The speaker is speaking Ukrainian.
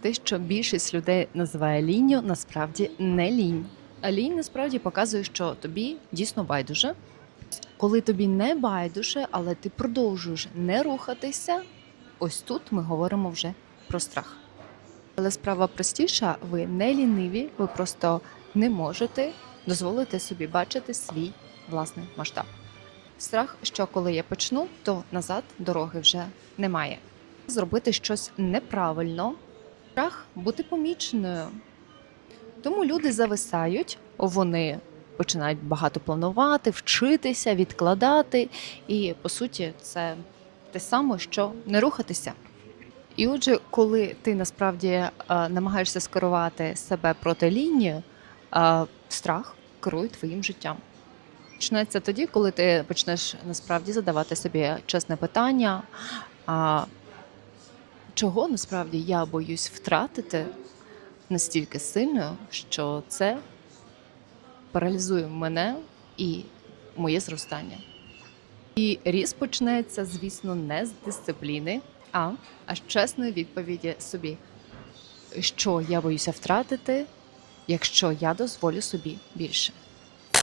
Те, що більшість людей називає лінню, насправді не лінь. А лінь насправді показує, що тобі дійсно байдуже. Коли тобі не байдуже, але ти продовжуєш не рухатися, ось тут ми говоримо вже про страх. Але справа простіша, ви не ліниві, ви просто не можете дозволити собі бачити свій власний масштаб. Страх, що коли я почну, то назад дороги вже немає. Зробити щось неправильно, страх бути поміченою. Тому люди зависають, вони починають багато планувати, вчитися, відкладати. І по суті, це те саме, що не рухатися. І отже, коли ти насправді е, намагаєшся скерувати себе проти лінії, е, страх керує твоїм життям. Почнеться тоді, коли ти почнеш насправді задавати собі чесне питання, чого насправді я боюсь втратити настільки сильно, що це паралізує мене і моє зростання. І ріст почнеться, звісно, не з дисципліни, а з чесної відповіді собі, що я боюся втратити, якщо я дозволю собі більше.